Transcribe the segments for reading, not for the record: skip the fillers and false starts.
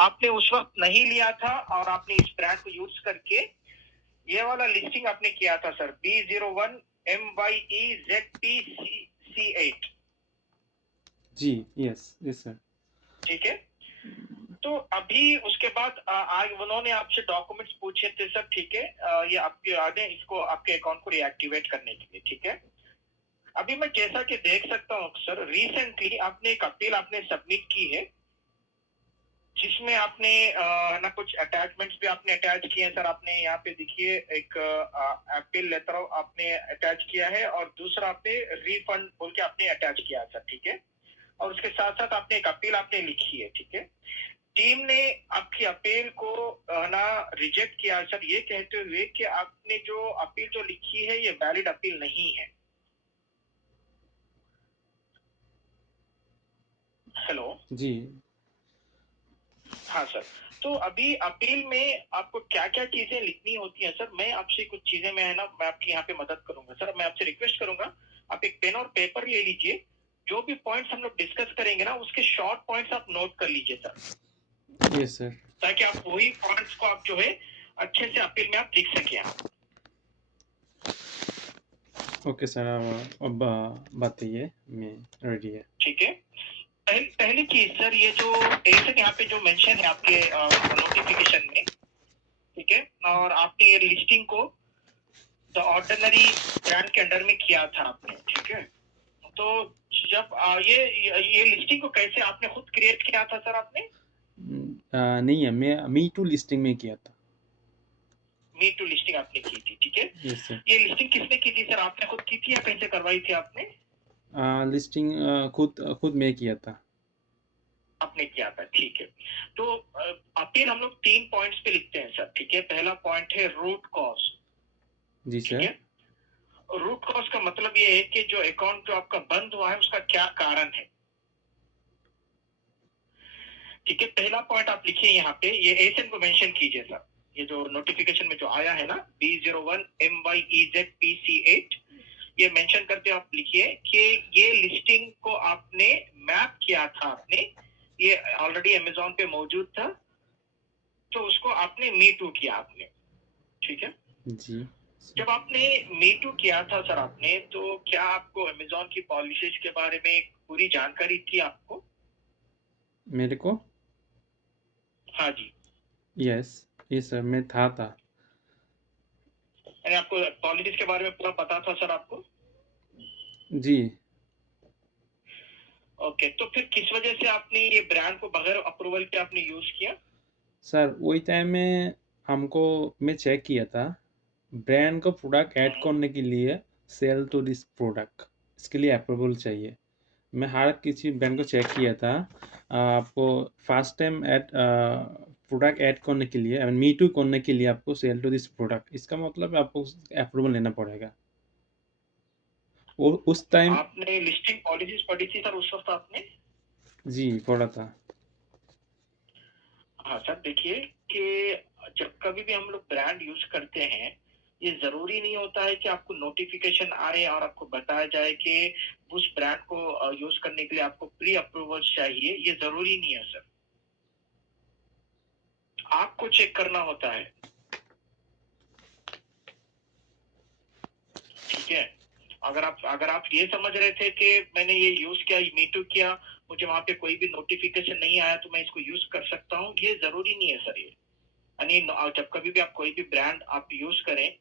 आपने उस वक्त नहीं लिया था और आपने इस ब्रांड को यूज करके ये वाला लिस्टिंग आपने किया था सर, B01MYEZPC8। जी, यस यस सर। ठीक है, तो अभी उसके बाद आज उन्होंने आपसे डॉक्यूमेंट्स पूछे थे सर, ठीक है, ये आपके आगे इसको आपके अकाउंट को रिएक्टिवेट करने के लिए, ठीक है। अभी मैं जैसा कि देख सकता हूँ सर, रिसेंटली आपने एक अपील आपने सबमिट की है, जिसमें आपने ना कुछ अटैचमेंट्स भी आपने अटैच किए हैं सर। आपने यहाँ पे देखिए एक अपील लेटर आपने अटैच किया है और दूसरा आपने रिफंड बोल के आपने अटैच किया है सर, ठीक है। और उसके साथ साथ आपने एक अपील आपने लिखी है, ठीक है। टीम ने आपकी अपील को ना रिजेक्ट किया सर, ये कहते हुए कि आपने जो अपील जो लिखी है ये वैलिड अपील नहीं है। हेलो जी हाँ सर, तो अभी अपील में आपको क्या क्या चीजें लिखनी होती है सर, मैं आपसे कुछ चीजें मैं आपकी यहाँ पे मदद करूंगा सर। मैं आपसे रिक्वेस्ट करूंगा, आप एक पेन और पेपर ले लीजिए, जो भी पॉइंट्स हम लोग डिस्कस करेंगे ना उसके शॉर्ट पॉइंट्स आप नोट कर लीजिए सर, यस सर। ताकि आप वही पॉइंट्स को आप जो है अच्छे से अपील में आप लिख सकें। ओके सर, अब बताइए, मैं रेडी है। ठीक है, पहली चीज सर, ये जो डेट यहाँ पे जो मेंशन है आपके नोटिफिकेशन में, ठीक है, और आपने ये लिस्टिंग को द ऑर्डिनरी ब्रांड के अंडर में किया था आपने, ठीक है। तो जब ये लिस्टिंग को कैसे आपने खुद क्रिएट किया था सर आपने? नहीं है, मैं मी टू लिस्टिंग में किया था। मी टू लिस्टिंग आपने की थी, ठीक है। Yes sir. ये लिस्टिंग किसने की थी सर, आपने खुद की थी या कैसे करवाई थी आपने? लिस्टिंग खुद मैं किया था। आपने किया था, ठीक है। तो अपील हम लोग 3 पॉइंट्स पे लिखते हैं सर, ठीक है। पहला पॉइंट है रूट कॉज, जी ठीक सर। है। रूट कॉज का मतलब ये है कि जो अकाउंट जो आपका बंद हुआ है उसका क्या कारण है, ठीक है। पहला पॉइंट आप लिखिए यहाँ पे, ये एसएन को मेंशन कीजिए सर। ये जो नोटिफिकेशन में जो आया है ना B01MYEZPC8, ये मेंशन करते आप लिखिए कि ये लिस्टिंग को आपने मैप किया था, आपने ये ऑलरेडी अमेजोन पे मौजूद था, तो उसको आपने मी टू किया आपने, ठीक है। जी जब आपने मी टू किया था सर आपने, तो क्या आपको अमेजोन की पॉलिसीज के बारे में पूरी जानकारी थी आपको? मेरे को। हाँ जी, यस यस सर, मैं था। यानी आपको पॉलिसीज के बारे में पूरा पता था सर आपको? जी ओके, तो फिर किस वजह से आपने ये ब्रांड को बगैर अप्रूवल के आपने यूज किया? सर, वही टाइम में हमको मैं चेक किया था, ब्रांड को प्रोडक्ट ऐड करने के लिए सेल टू दिस प्रोडक्ट, इसके लिए अप्रूवल चाहिए। मैं हर किसी ब्रांड को चेक किया था। आपको first time add product add करने के लिए, मी टू करने के लिए आपको सेल टू दिस प्रोडक्ट, इसका मतलब आपको अप्रूवल लेना पड़ेगा। वो उस तो टाइम। आपने लिस्टिंग पॉलिसीज पढ़ी थी सर उस वक्त आपने? जी पढ़ा था। हाँ सर, देखिए कि जब कभी भी हम लोग ब्रांड यूज करते हैं, ये जरूरी नहीं होता है कि आपको नोटिफिकेशन आए और आपको बताया जाए कि उस ब्रांड को यूज करने के लिए आपको प्री अप्रूवल चाहिए, ये जरूरी नहीं है सर। आपको चेक करना होता है, ठीक है। अगर आप ये समझ रहे थे कि मैंने ये यूज किया, मी टू किया, मुझे वहां पे कोई भी नोटिफिकेशन नहीं आया तो मैं इसको यूज कर सकता हूँ, ये जरूरी नहीं है सर। ये यानी जब कभी भी आप कोई भी ब्रांड आप यूज करें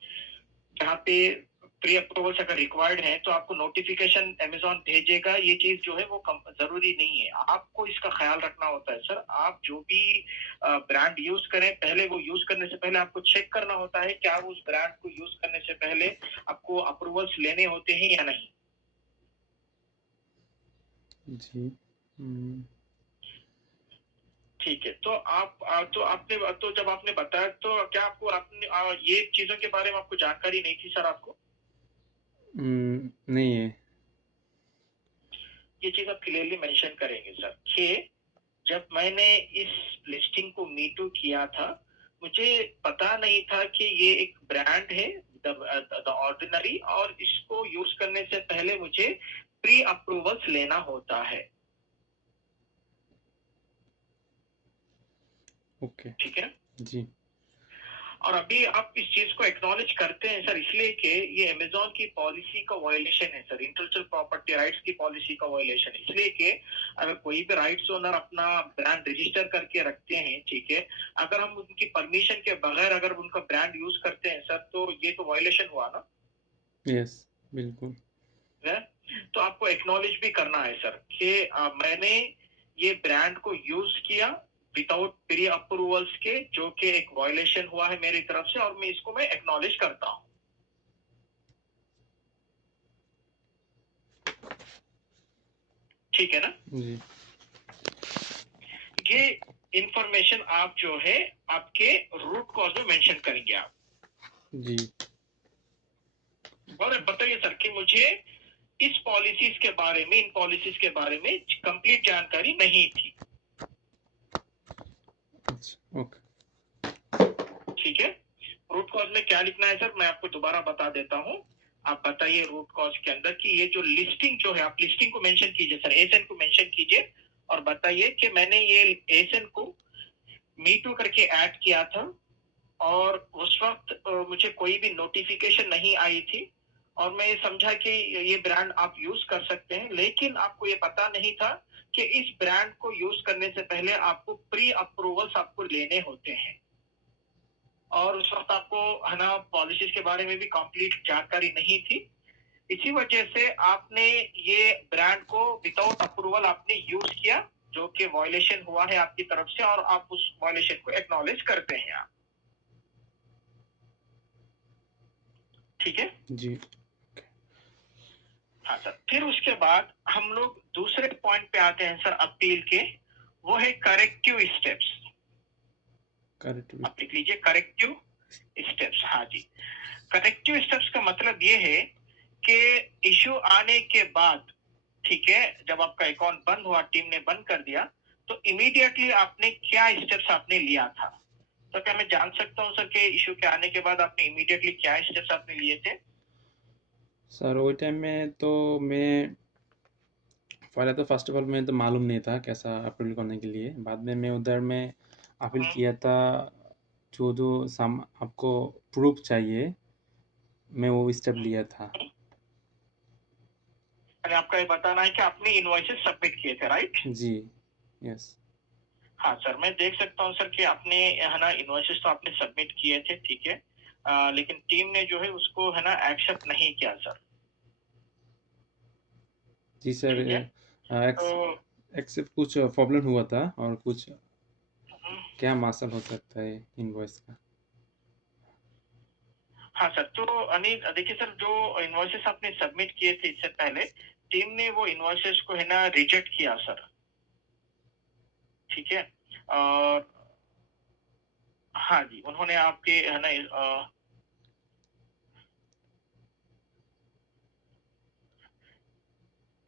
जहाँ पे प्री अप्रूवल्स अगर रिक्वायर्ड है, तो आपको नोटिफिकेशन अमेजोन भेजेगा, ये चीज जो है वो जरूरी नहीं है। आपको इसका ख्याल रखना होता है सर। आप जो भी ब्रांड यूज करें, पहले वो यूज करने से पहले आपको चेक करना होता है क्या उस ब्रांड को यूज करने से पहले आपको अप्रूवल्स लेने होते हैं या नहीं। जी ठीक है, तो तो जब आपने बताया, तो क्या आपको आपने ये चीजों के बारे में आपको जानकारी नहीं थी सर आपको? नहीं है। ये चीज आप क्लियरली मेंशन करेंगे सर कि जब मैंने इस लिस्टिंग को मी टू किया था, मुझे पता नहीं था कि ये एक ब्रांड है द ऑर्डिनरी, और इसको यूज करने से पहले मुझे प्री अप्रूवल्स लेना होता है। ओके। ठीक है। जी। और अभी आप इस चीज को एक्नॉलेज करते हैं सर, इसलिए कि ये अमेजोन की पॉलिसी का वायलेशन है सर, इंटेलेक्चुअल प्रॉपर्टी राइट्स की पॉलिसी का वायलेशन है। इसलिए कि अगर कोई भी राइट्स ओनर अपना ब्रांड रजिस्टर करके रखते हैं, ठीक है, अगर हम उनकी परमिशन के बगैर अगर उनका ब्रांड यूज करते हैं सर, तो ये तो वायलेशन हुआ ना। यस, बिल्कुल। है? तो आपको एक्नॉलेज भी करना है सर कि मैंने ये ब्रांड को यूज किया विदाउट प्री अप्रूवल्स के, जो कि एक वायलेशन हुआ है मेरी तरफ से, और मैं एक्नॉलेज करता हूं। ठीक है ना। जी। ये इंफॉर्मेशन आप जो है आपके रूट कॉज में मेंशन करेंगे आप। जी। और बताइए सर कि मुझे इस पॉलिसीज के बारे में, इन पॉलिसीज के बारे में कंप्लीट जानकारी नहीं थी। अच्छा, ओके। ठीक है। रूट कॉज में क्या लिखना है सर, मैं आपको दोबारा बता देता हूं। आप बताइए रूट कॉज के अंदर कि ये जो लिस्टिंग जो है, आप लिस्टिंग को मेंशन कीजिए सर, एसएन को मेंशन कीजिए, और बताइए कि मैंने ये एसएन को मी टू करके ऐड किया था, और उस वक्त मुझे कोई भी नोटिफिकेशन नहीं आई थी, और मैं ये समझा कि ये ब्रांड आप यूज कर सकते हैं, लेकिन आपको ये पता नहीं था कि इस ब्रांड को यूज करने से पहले आपको प्री अप्रूवल्स आपको लेने होते हैं, और उस वक्त आपको है ना पॉलिसीज के बारे में भी कंप्लीट जानकारी नहीं थी। इसी वजह से आपने ये ब्रांड को विदाउट अप्रूवल आपने यूज किया, जो कि वायलेशन हुआ है आपकी तरफ से, और आप उस वायलेशन को एक्नॉलेज करते हैं आप। ठीक है। जी। हाँ सर, फिर उसके बाद हम लोग दूसरे पॉइंट पे आते हैं सर अपील के, वो है करेक्टिव स्टेप्स। करेक्ट। आप लिख लीजिए करेक्टिव स्टेप्स। हाँ जी, करेक्टिव स्टेप्स का मतलब ये है कि इश्यू आने के बाद, ठीक है, जब आपका अकाउंट बंद हुआ, टीम ने बंद कर दिया, तो इमीडिएटली आपने क्या स्टेप्स आपने लिया था। तो क्या मैं जान सकता हूँ सर कि इश्यू के आने के बाद आपने इमीडिएटली क्या स्टेप्स आपने लिए थे। सर वो टाइम में तो मैं पहले तो फर्स्ट ऑफ ऑल मैं तो मालूम नहीं था कैसा अपील करने के लिए। बाद में मैं उधर में अपील किया था। जो जो सम आपको प्रूफ चाहिए, मैं वो स्टेप लिया था। आपका ये बताना है कि आपने इनवॉइसेस सबमिट किए थे, राइट। जी। यस। हाँ सर, मैं देख सकता हूँ सर कि आपने है ना इनवॉइसेस तो आपने सबमिट किए थे, ठीक है, लेकिन टीम ने जो है उसको है ना एक्सेप्ट नहीं किया सर। जी सर। ठीक है। तो एक्सेप्ट कुछ प्रॉब्लम हुआ था, और कुछ हम्म, क्या मसला हो सकता है इनवॉइस का। हाँ सर, तो अनिल देखिए सर, जो इनवॉइसेस आपने सबमिट किए थे इससे पहले, टीम ने वो इनवॉइसेस को है ना रिजेक्ट किया सर। ठीक है। और हाँ जी, उन्होंने आपके है ना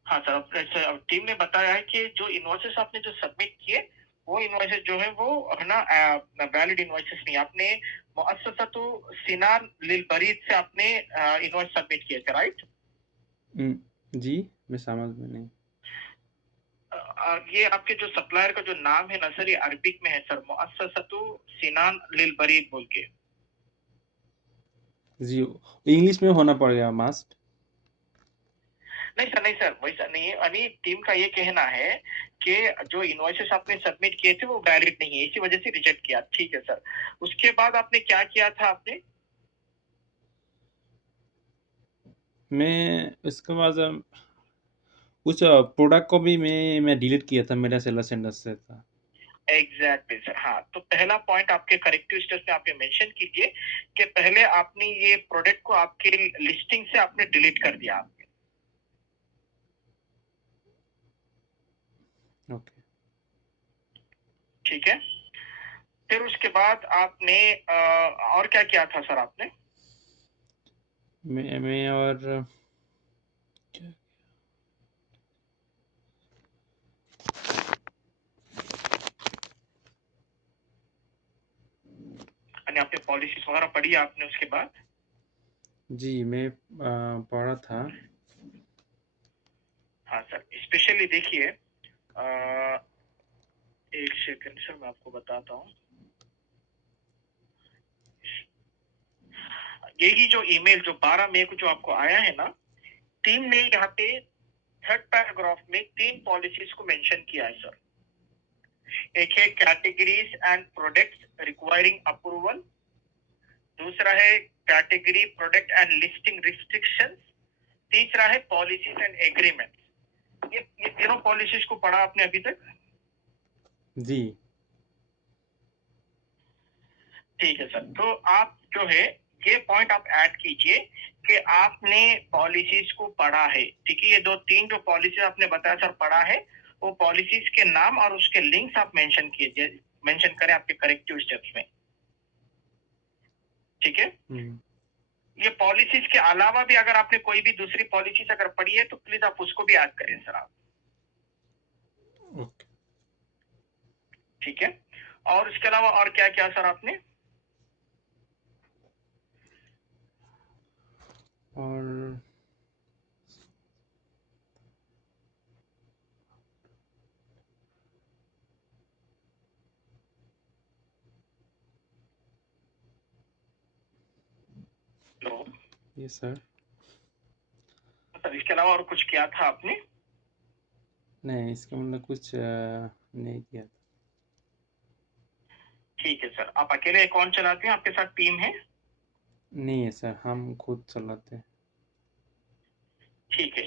हाँ सर, टीम ने बताया है कि जो इनवॉइसेस आपने जो सबमिट किए, वो इनवॉइसेस जो है वो है ना वैलिड इनवॉइसेस नहीं। आपने मुअस्ससतु सिनान लिल बरीद से आपने इनवॉइस सबमिट किए थे, राइट। जी, मैं समझ में नहीं। ये आपके जो सप्लायर का जो नाम है ना सर, ये अरबिक में है सर, मुअस्ससतु सिनान लिल बरीद बोल के। जी, इंग्लिश में होना पड़ेगा मस्ट। नहीं सर, नहीं सर, वैसा नहीं है। अभी टीम का ये कहना है कि जो इनवॉइसेस आपने सबमिट किए थे वो वैलिड नहीं है, इसी वजह से रिजेक्ट किया। ठीक है सर, उसके बाद आपने क्या किया था आपने। मैं इसके बाद कुछ प्रोडक्ट को भी मैं डिलीट किया था, मेरा सेलर सेंडर से था। Exactly sir. हाँ, तो पहला पॉइंट आपके करेक्टिव स्टेप्स में आपने मेंशन कीजिए कि पहले आपने ये प्रोडक्ट को आपके लिस्टिंग से आपने डिलीट कर दिया आपने। ओके। ठीक है। फिर उसके बाद आपने और क्या किया था सर आपने। मैं और क्या- यानी आपने पॉलिसीज वगैरह पढ़ी आपने उसके बाद। जी, मैं पढ़ा था। हाँ सर, स्पेशली देखिए, एक सेकंड सर, मैं आपको बताता हूँ। यही जो ईमेल जो 12 मई को जो आपको आया है ना, टीम ने यहाँ पे थर्ड पैराग्राफ में 3 पॉलिसीज को मेंशन किया है सर। एक है categories and products requiring approval, दूसरा है category product and listing restrictions, तीसरा है पॉलिसीज एंड एग्रीमेंट। ये तीनों पॉलिसीज को पढ़ा आपने अभी तक? जी। ठीक है सर। तो आप जो है ये पॉइंट आप ऐड कीजिए कि आपने पॉलिसीज को पढ़ा है, ठीक है। ये 2-3 जो पॉलिसी आपने बताया सर पढ़ा है, वो पॉलिसीज के नाम और उसके लिंक्स आप मेंशन करें आपके करेक्टिव स्टेप्स में, ठीक है। ये पॉलिसीज के अलावा भी अगर आपने कोई भी दूसरी पॉलिसीज अगर पढ़ी है तो प्लीज आप उसको भी ऐड करें सर आप, ओके। ठीक है। और इसके अलावा और क्या क्या सर आपने? और लो ये सर इसके अलावा और कुछ किया था आपने? नहीं, इसके मतलब कुछ नहीं किया था। ठीक है सर। आप अकेले अकाउंट चलाते हैं, आपके साथ टीम है? नहीं है सर, हम खुद चलाते हैं। ठीक है।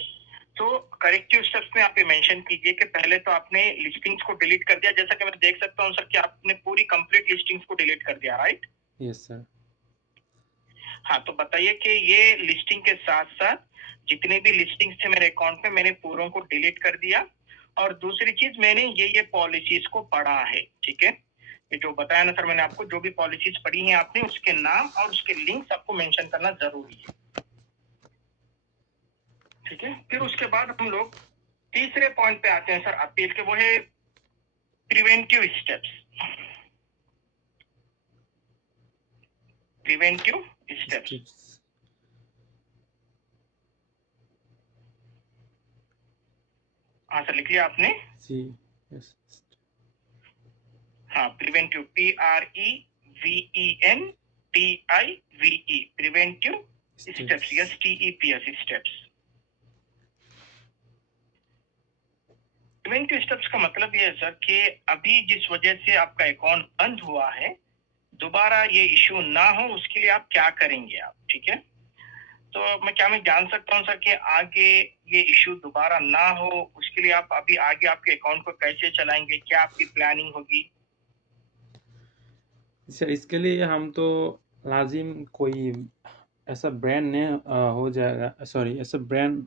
तो करेक्टिव स्टेप्स में आप ये मेंशन कीजिए कि पहले तो आपने लिस्टिंग्स को डिलीट कर दिया, जैसा कि मैं देख सकता हूं सर कि आपने पूरी कंप्लीट लिस्टिंग्स को डिलीट कर दिया, राइट? Yes sir. हाँ, तो बताइए कि ये लिस्टिंग के साथ साथ जितने भी लिस्टिंग्स थे मेरे अकाउंट में, मैंने पूरों को डिलीट कर दिया। और दूसरी चीज, मैंने ये पॉलिसीज को पढ़ा है, ठीक है। ये जो बताया ना सर मैंने आपको, जो भी पॉलिसीज पढ़ी हैं आपने, उसके नाम और उसके लिंक्स आपको मेंशन करना जरूरी है, ठीक है। फिर उसके बाद हम लोग तीसरे पॉइंट पे आते हैं सर अपील के, वो है प्रिवेंटिव स्टेप्स। Preventive steps. हाँ सर, लिख लिया आपने? जी। यस। हाँ, प्रिवेंटिव, PREVENTIVE, प्रिवेंटिव स्टेप्स या STEPS स्टेप्स। प्रिवेंटिव स्टेप्स का मतलब ये है सर कि अभी जिस वजह से आपका अकाउंट बंद हुआ है, दोबारा ये इश्यू ना हो उसके लिए आप क्या करेंगे आप, ठीक है। तो मैं जान सकता हूँ सर कि आगे ये इश्यू दोबारा ना हो उसके लिए आप अभी आगे आपके अकाउंट को कैसे चलाएंगे, क्या आपकी प्लानिंग होगी? इसके लिए हम तो लाजिम कोई ऐसा ब्रांड नहीं हो जाएगा, सॉरी, ऐसा ब्रांड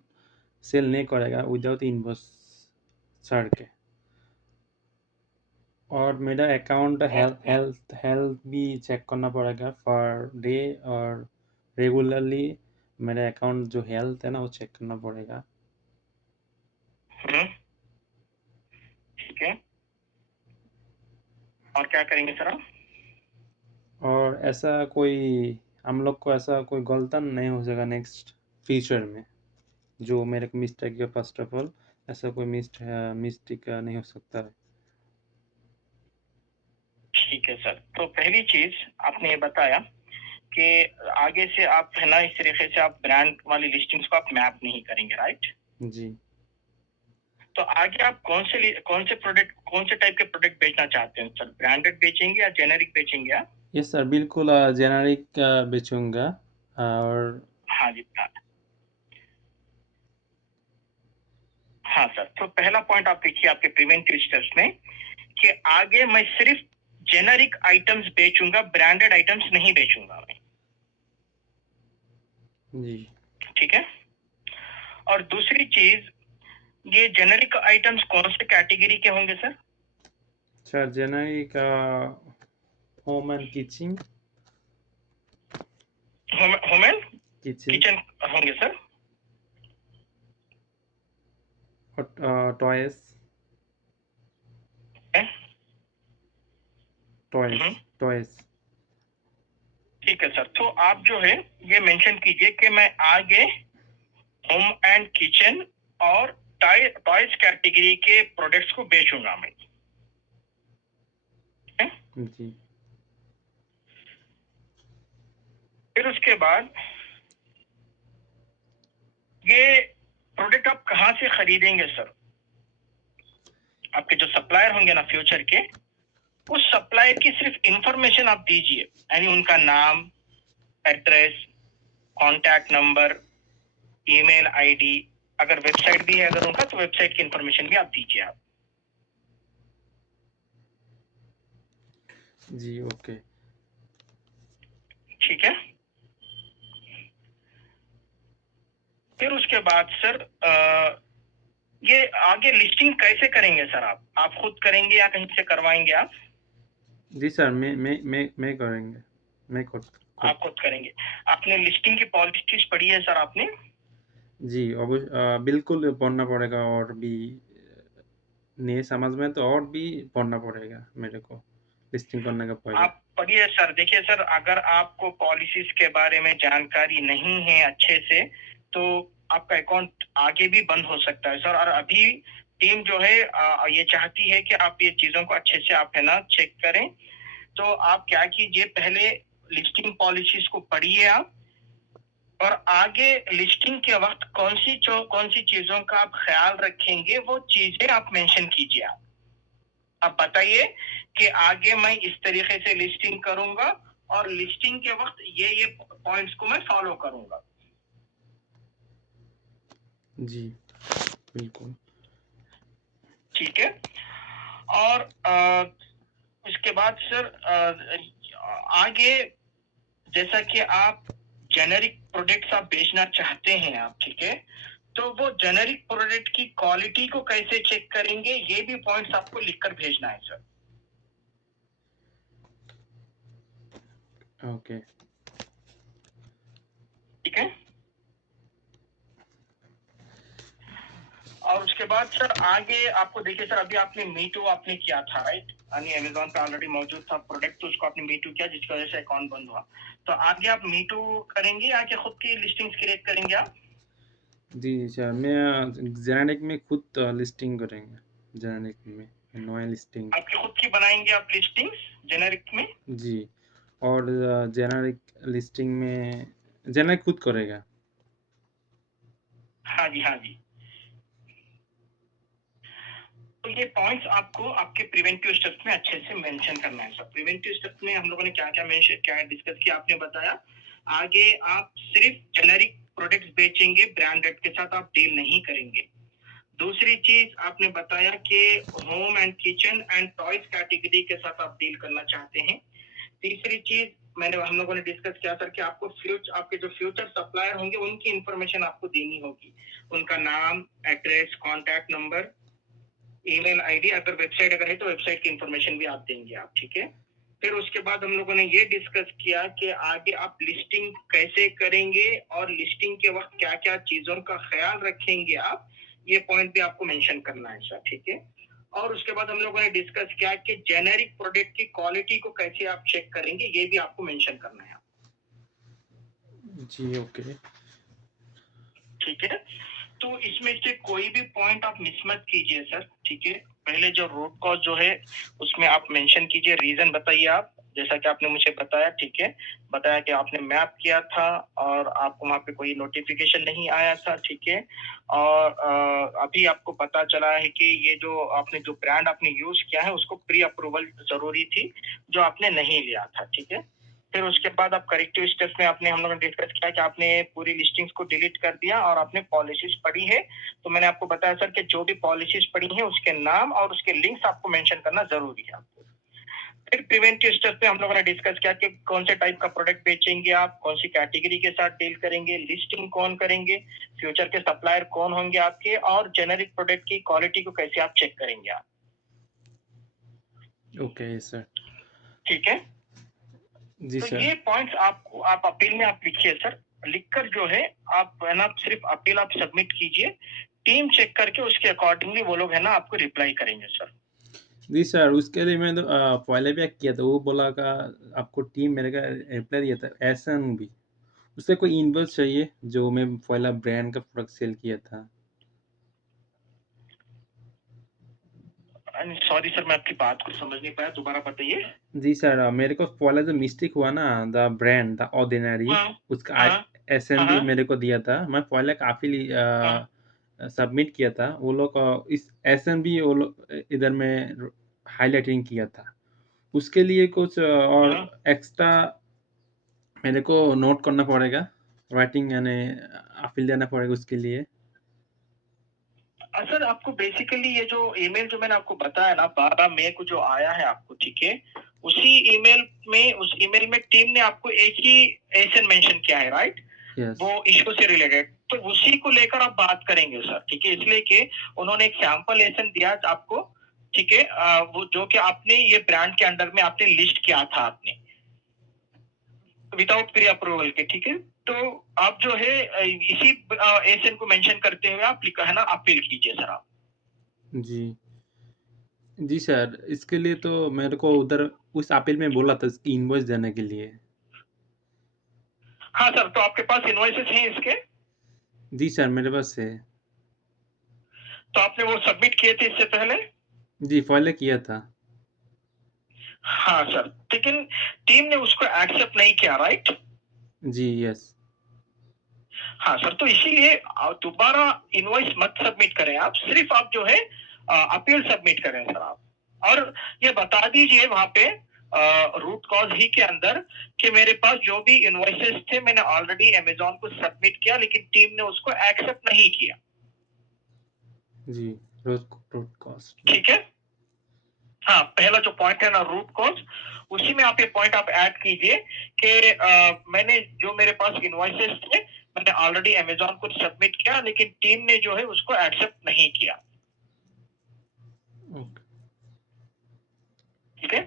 सेल नहीं करेगा विदाउट इनवॉइस छाड़ के। और मेरा अकाउंट हेल्थ भी चेक करना पड़ेगा पर डे, और रेगुलरली मेरा अकाउंट जो हेल्थ है ना वो चेक करना पड़ेगा। ठीक है। और क्या करेंगे सर आप? और ऐसा कोई हम लोग को ऐसा कोई गलती नहीं हो सकेगा नेक्स्ट फ्यूचर में, जो मेरे को मिस्टेक है। फर्स्ट ऑफ ऑल ऐसा कोई मिस्टेक नहीं हो सकता है। ठीक है सर। तो पहली चीज आपने ये बताया कि आगे से आप है ना इस तरीके से आप ब्रांड वाली लिस्टिंग्स को आप मैप नहीं करेंगे, राइट? जी। तो आगे आप कौन से प्रोडक्ट, कौन से टाइप के प्रोडक्ट बेचना चाहते हैं सर? ब्रांडेड बेचेंगे या जेनेरिक बेचेंगे आप? यस सर, बिल्कुल जेनरिक बेचूंगा। और हाँ जी, हाँ सर। तो पहला पॉइंट आप देखिए आपके प्रिवेंटिव स्टेप्स में कि आगे मैं सिर्फ जेनेरिक आइटम्स बेचूंगा, ब्रांडेड आइटम्स नहीं बेचूंगा मैं, जी। ठीक है। और दूसरी चीज, ये जेनेरिक आइटम्स कौन से कैटेगरी के होंगे sir? Sir generic home and kitchen home and kitchen kitchen होंगे सर। और टॉयज टॉयज हम्म, टॉयज। ठीक है सर। तो आप जो है ये मेंशन कीजिए कि मैं आगे होम एंड किचन और टॉयज कैटेगरी के प्रोडक्ट्स को बेचूंगा मैं, ठीक है? जी। फिर उसके बाद ये प्रोडक्ट आप कहाँ से खरीदेंगे सर? आपके जो सप्लायर होंगे ना फ्यूचर के, उस सप्लायर की सिर्फ इंफॉर्मेशन आप दीजिए, यानी उनका नाम, address, contact number, email ID, अगर वेबसाइट भी है अगर उनका तो वेबसाइट की इंफॉर्मेशन भी आप दीजिए आप। जी ओके। ठीक है। फिर उसके बाद सर ये आगे लिस्टिंग कैसे करेंगे सर? आप खुद करेंगे या कहीं से करवाएंगे आप? जी सर, मैं करेंगे, मैं खुद आप खुद करेंगे। आपने लिस्टिंग की पॉलिसीज पढ़ी है सर आपने? जी बिल्कुल पढ़ना पड़ेगा, और भी नहीं समझ में तो और भी पढ़ना पड़ेगा मेरे को लिस्टिंग करने का पहले। आप पढ़िए सर। देखिए सर, अगर आपको पॉलिसीज के बारे में जानकारी नहीं है अच्छे से, तो आपका अकाउंट आगे भी बंद हो सकता है सर। और अभी टीम जो है ये चाहती है कि आप ये चीजों को अच्छे से आप है ना चेक करें। तो आप क्या कीजिए, पहले लिस्टिंग पॉलिसीज को पढ़िए आप, और आगे लिस्टिंग के वक्त कौन सी चीजों का आप ख्याल रखेंगे वो चीजें आप मेंशन कीजिए। आप बताइए कि आगे मैं इस तरीके से लिस्टिंग करूंगा और लिस्टिंग के वक्त ये पॉइंट्स को मैं फॉलो करूंगा। जी बिल्कुल। ठीक है। और उसके बाद सर आगे जैसा कि आप जेनेरिक प्रोडक्ट्स आप बेचना चाहते हैं आप, ठीक है, तो वो जेनेरिक प्रोडक्ट की क्वालिटी को कैसे चेक करेंगे, ये भी पॉइंट्स आपको लिखकर भेजना है सर। ओके। ठीक है। और उसके बाद सर आगे आपको देखिए सर, अभी आपने मीटू आपने किया था राइट, यानी अमेजोन पे ऑलरेडी मौजूद था प्रोडक्ट, तो उसको आपने मीटू किया जिसकी वजह से अकाउंट बंद हुआ। तो आगे आप मीटू करेंगे या कि खुद की लिस्टिंग्स क्रिएट करेंगे आप? जी सर, मैं जेनेरिक में खुद लिस्टिंग करेंगे, जेनेरिक में नया लिस्टिंग। आपकी खुद की बनाएंगे आप लिस्टिंग्स जेनेरिक में? जी, और जेनेरिक लिस्टिंग में जेनेरिक खुद करेगा। हाँ जी, हाँ जी। तो ये पॉइंट्स आपको आपके प्रिवेंटिव स्टेप्स में अच्छे से मेंशन करना है सर। प्रिवेंटिव स्टेप्स में हम लोगों ने क्या डिस्कस किया, आपने बताया। आगे आप सिर्फ जेनेरिक प्रोडक्ट्स बेचेंगे, ब्रांडेड के साथ आप डील नहीं करेंगे। दूसरी चीज आपने बताया कि home and kitchen and toys category के साथ आप डील करना चाहते हैं। तीसरी चीज हम लोगों ने डिस्कस किया सर कि आपके जो फ्यूचर सप्लायर होंगे उनकी इंफॉर्मेशन आपको देनी होगी, उनका नाम, address, contact number, email ID, अगर वेबसाइट अगर है तो वेबसाइट की इंफॉर्मेशन भी आप देंगे आप। ठीक है। फिर उसके बाद हम लोगों ने ये डिस्कस किया कि आगे आप लिस्टिंग कैसे करेंगे और लिस्टिंग के वक्त क्या क्या चीजों का ख्याल रखेंगे आप, ये पॉइंट भी आपको मेंशन करना है सर। ठीक है। और उसके बाद हम लोगों ने डिस्कस किया कि जेनेरिक प्रोडक्ट की क्वालिटी को कैसे आप चेक करेंगे, ये भी आपको मेंशन करना है। जी ओके। ठीक है। तो इसमें से कोई भी पॉइंट आप मिस मत कीजिए सर। ठीक है। पहले जो रूट कॉज जो है उसमें आप मेंशन कीजिए, रीजन बताइए आप, जैसा कि आपने मुझे बताया। ठीक है। बताया कि आपने मैप किया था और आपको वहां पे कोई नोटिफिकेशन नहीं आया था। ठीक है। और अभी आपको पता चला है कि ये जो आपने जो ब्रांड आपने यूज किया है उसको प्री अप्रूवल जरूरी थी, जो आपने नहीं लिया था। ठीक है। फिर उसके बाद आप करेक्टिव स्टेप्स में हम लोगों ने डिस्कस किया कि आपने पूरी लिस्टिंग्स को डिलीट कर दिया और आपने पॉलिसीज पढ़ी है। तो मैंने आपको बताया सर कि जो भी पॉलिसीज पढ़ी है उसके नाम और उसके लिंक्स आपको मेंशन करना जरूरी है आपको। फिर प्रिवेंटिव स्टेप्स पे हम लोगों ने डिस्कस किया कि कौन से टाइप का प्रोडक्ट बेचेंगे आप, कौन सी कैटेगरी के साथ डील करेंगे, लिस्टिंग कौन करेंगे, फ्यूचर के सप्लायर कौन होंगे आपके, और जेनेरिक प्रोडक्ट की क्वालिटी को कैसे आप चेक करेंगे आप। Okay sir. ठीक है। जी तो सर। ये पॉइंट्स आप अपील में आप लिखिए सर। लिखकर जो है आप है ना सिर्फ अपील आप सबमिट कीजिए, टीम चेक करके उसके अकॉर्डिंगली वो लोग है ना आपको रिप्लाई करेंगे सर। जी सर, उसके लिए मैंने तो पहले भी किया था, वो बोला का आपको टीम मेरे का रिप्लाई दिया था, ऐसा भी उससे कोई इनवॉइस चाहिए जो मैं पहला ब्रांड का प्रोडक्ट सेल किया था। सॉरी सर, मैं आपकी बात को समझ नहीं पाया, दोबारा बताइए। जी सर, मेरे को पहले जो मिस्टेक हुआ ना, द ब्रांड द ऑर्डिनरी, हाँ, उसका हाँ, हाँ, एसएनडी हाँ, मेरे को दिया था। मैं पहले काफ़ी हाँ, सबमिट किया था। वो लोग इस एसएनबी वो लोग इधर में हाइलाइटिंग किया था। उसके लिए कुछ और हाँ। एक्स्ट्रा मेरे को नोट करना पड़ेगा, राइटिंग यानी अपील देना पड़ेगा उसके लिए। सर आपको बेसिकली ये जो ईमेल जो मैंने आपको बताया ना 12 मई को जो आया है आपको, ठीक है, उसी ईमेल में, उस ईमेल में टीम ने आपको एक ही एसन मेंशन किया है, राइट? यस। वो इश्यू से रिलेटेड, तो उसी को लेकर आप बात करेंगे सर, ठीक है, इसलिए कि उन्होंने एक सैंपल एसन दिया आपको, ठीक है, वो जो कि आपने ये ब्रांड के अंडर में आपने लिस्ट किया था आपने विदाउट प्री अप्रूवल के, ठीक है, तो आप जो है इसी एसन को मेंशन करते हुए आप लिखा है ना अपील कीजिए सर आप। जी। जी सर, इसके लिए तो मेरे को उधर उस अपील में बोला था इसकी इनवॉइस देने के लिए। हाँ सर, तो आपके पास इनवॉइसेस हैं इसके? जी सर, मेरे पास है। तो आपने वो सबमिट किए थे इससे पहले? जी, पहले किया था। हाँ सर, लेकिन टीम ने उसको एक्सेप्ट नहीं किया, राइट? जी, यस। हाँ सर, तो इसीलिए दोबारा इनवॉइस मत सबमिट करें आप, सिर्फ आप जो है अपील सबमिट करें सर आप। और ये बता दीजिए वहां पे रूट कॉज ही के अंदर कि मेरे पास जो भी इनवॉइसेस थे मैंने ऑलरेडी अमेजोन को सबमिट किया, लेकिन टीम ने उसको एक्सेप्ट नहीं किया। जी, रूट कॉस्ट। ठीक है, हाँ, पहला जो पॉइंट है ना रूट कॉज, उसी में आप ये पॉइंट आप ऐड कीजिए कि मैंने जो मेरे पास इनवॉइसेस थे मैंने ऑलरेडी अमेजोन को सबमिट किया, लेकिन टीम ने जो है उसको एक्सेप्ट नहीं किया। ओके। ठीक है,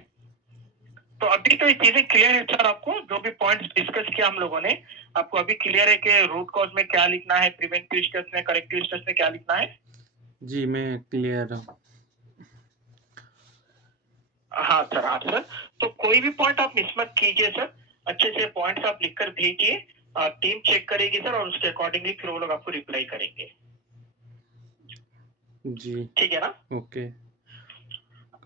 तो अभी तो ये चीजें क्लियर है सर आपको, जो भी पॉइंट्स डिस्कस किया हम लोगों ने, आपको अभी क्लियर है कि रूट कॉज में क्या लिखना है, प्रिवेंटिव स्टेप्स में, करेक्टिव स्टेप्स में क्या लिखना है? जी, मैं क्लियर हूँ। हाँ सर, हाँ सर, तो कोई भी पॉइंट आप मिस मत कीजिए सर, अच्छे से पॉइंट्स आप लिखकर भेजिए, टीम चेक करेगी सर और उसके अकॉर्डिंगली फिर वो लोग आपको रिप्लाई करेंगे। जी, ठीक है ना? ओके।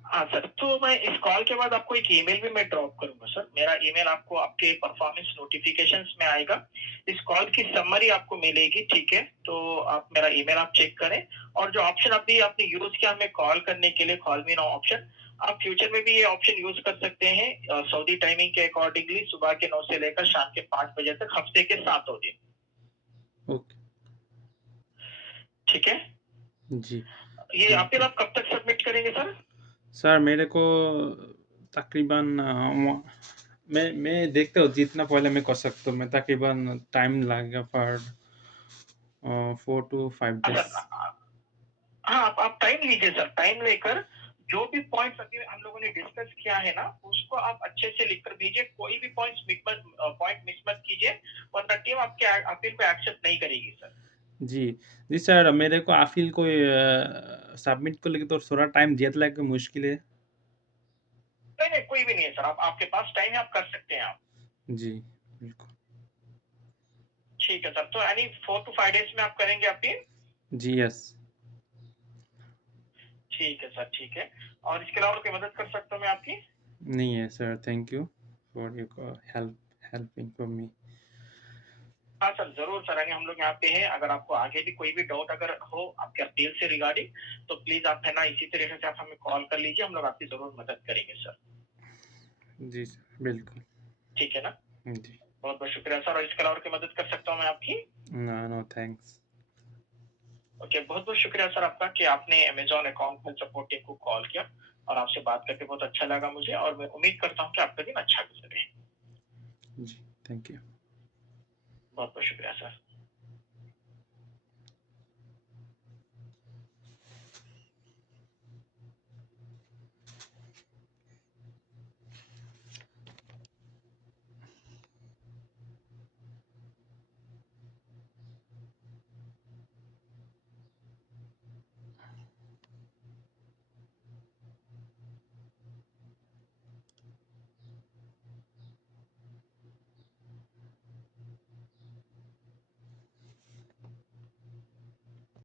हाँ सर, तो मैं इस कॉल के बाद आपको एक ईमेल भी मैं ड्रॉप करूंगा सर, मेरा ईमेल आपको आपके परफॉर्मेंस नोटिफिकेशंस में आएगा, इस कॉल की समरी आपको मिलेगी, ठीक है, तो आप मेरा ईमेल आप चेक करें, और जो ऑप्शन अभी आपने यूज किया हमें कॉल करने के लिए, कॉल मी नाउ ऑप्शन, आप फ्यूचर में भी ये ऑप्शन यूज कर सकते हैं सऊदी टाइमिंग के अकॉर्डिंगली, सुबह के 9 से लेकर शाम के 5 बजे तक, हफ्ते के 7 दिन। ओके। ठीक है, जी, ये थैंक अपील यू। आप कब तक सबमिट करेंगे सर? सर, मेरे को तकरीबन मैं देखता हूँ जितना पहले मैं कर सकता हूँ। मैं तकरीबन टाइम लगेगा फॉर 4 to 5 अच्छा, days। हाँ, आप टाइम लीजिए सर, टाइम लेकर जो भी पॉइंट्स अभी हम लोगों ने डिस्कस किया है ना, उसको आप अच्छे से लिखकर भेजिए, कोई भी पॉइंट मिस मत कीजिए, वरना टीम आपके अपील को एक्सेप्ट नहीं करेगी सर। जी। जी सर, मेरे को अपील को सबमिट को लेके तो थोड़ा टाइम ज़्यादा लगेगा, मुश्किल है। नहीं नहीं, कोई भी नहीं है सर, आप आपके पास टाइम है, आप कर सकते हैं आप। जी, बिल्कुल। ठीक है सर, तो यानी 4 to 5 डेज में आप करेंगे अपील? जी, यस। ठीक है सर, ठीक है, और इसके अलावा कोई मदद कर सकता हूँ मैं आपकी? नहीं है sir, thank you for your helping for me. हाँ सर, जरूर सर, यानी हम लोग यहाँ पे हैं, अगर आपको आगे भी कोई भी डाउट अगर हो आपके अपील से रिगार्डिंग, तो प्लीज आप है ना इसी तरीके से आप हमें कॉल कर लीजिए, हम लोग आपकी जरूर मदद करेंगे सर। जी सर, बिल्कुल। ठीक है ना? जी। बहुत बहुत शुक्रिया सर, और इसके अलावा कोई मदद कर सकता हूँ मैं आपकी? No thanks. ओके, बहुत बहुत शुक्रिया सर आपका कि आपने अमेजोन अकाउंट में सपोर्ट टीम को कॉल किया, और आपसे बात करके बहुत अच्छा लगा मुझे, और मैं उम्मीद करता हूँ कि आपका दिन अच्छा गुजरे। जी, थैंक यू। बहुत बहुत शुक्रिया सर।